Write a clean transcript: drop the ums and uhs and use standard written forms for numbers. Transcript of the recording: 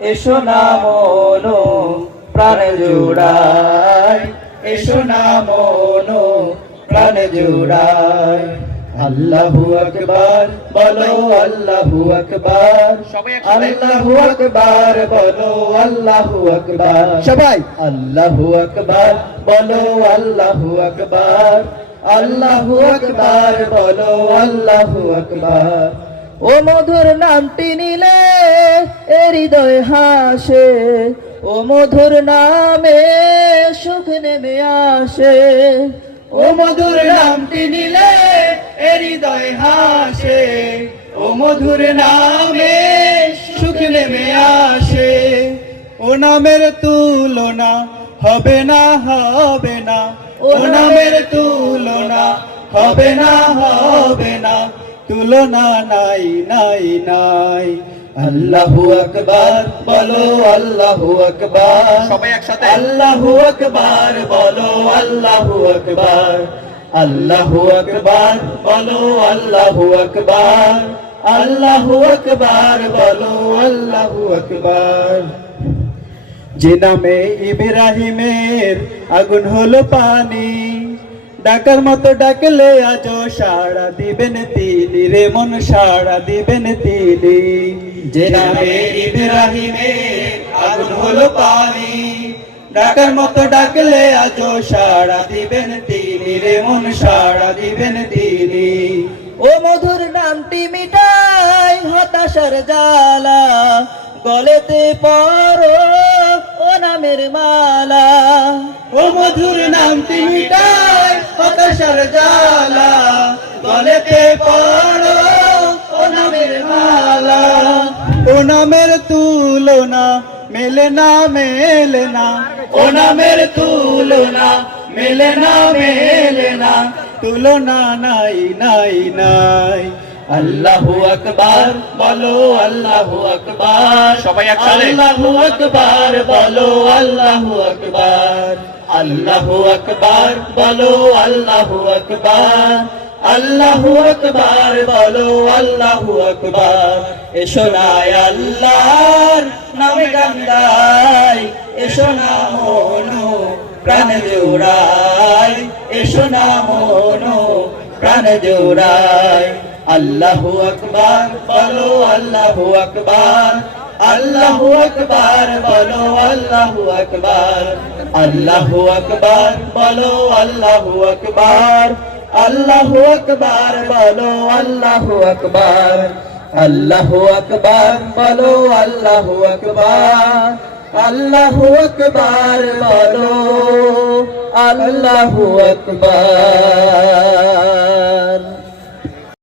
এসো না মনো প্রাণ জুড়াই, এসো না মনো প্রাণ জুড়াই। আল্লাহু আকবার বলো, আল্লাহু আকবার, আল্লাহু আকবার বলো, আল্লাহু আকবার। সবাই আল্লাহু আকবার বলো, আল্লাহু আকবার, আল্লাহু আকবার বলো, আল্লাহু আকবার। ও মধুর নামটি নিলে এ হৃদয় হাসে, ও মধুর নামে সুখ নেমে আসে। ও মধুর নামটি নিলে এ হৃদয় হাসে, ও মধুর নামে সুখ নেমে আসে। ও নামের তুলনা হবে না, হবে না, ও নামের তুলনা হবে না, হবে না, তুলনা নাই নাই নাই। আল্লাহু আকবার বলো, আল্লাহু আকবার, সবাই একসাথে আল্লাহু আকবার বলো, আল্লাহু আকবার, আল্লাহু আকবার বলো, আল্লাহু আকবার, আল্লাহু আকবার বলো, আল্লাহু আকবার। যে নামে ইব্রাহিমের আগুন হলো পানি, ডাকার মতো ডাকলে আজও সাড়া দিবেন তিনি রে মন, সাড়া দিবেন তিনি। যে নামে ইব্রাহিমের আগুন হলো পানি, ডাকার মতো ডাকলে আজও সাড়া দিবেন তিনি রে মন, সাড়া দিবেন তিনি। ও মধুর নামটি মিটাই হতাশার জ্বালা, গলেতে পরো ও নামের মালা। ও মধুর নামটি মিটাই হতাশার জ্বালা, গলেতে পরো ও নামের মালা। ও নামের তুলনা মেলে না, মেলে না, ও নামের তুলনা মেলে না, মেলে না, তুলনা নাই নাই নাই। আল্লাহু আকবার বলো, আল্লাহু আকবার, সবাই একসাথে আল্লাহু আকবার বলো, আল্লাহু আকবার, আল্লাহু আকবার বলো, আল্লাহু আকবার, আল্লাহু আকবার বলো, আল্লাহু আকবার। এসো না আল্লাহর নামে গান গাই, এসো না মনো প্রাণ জোড়াই, এসো না মনো প্রাণ জোড়াই। আল্লাহু আকবার বলো, আল্লাহু আকবার, আল্লাহু আকবার বলো, আল্লাহু আকবার, আল্লাহু আকবার বলো, আল্লাহু আকবার, আল্লাহু আকবার বলো, আল্লাহু আকবার, আল্লাহু আকবার বলো, আল্লাহু আকবার, আল্লাহু আকবার বলো, আল্লাহু আকবার।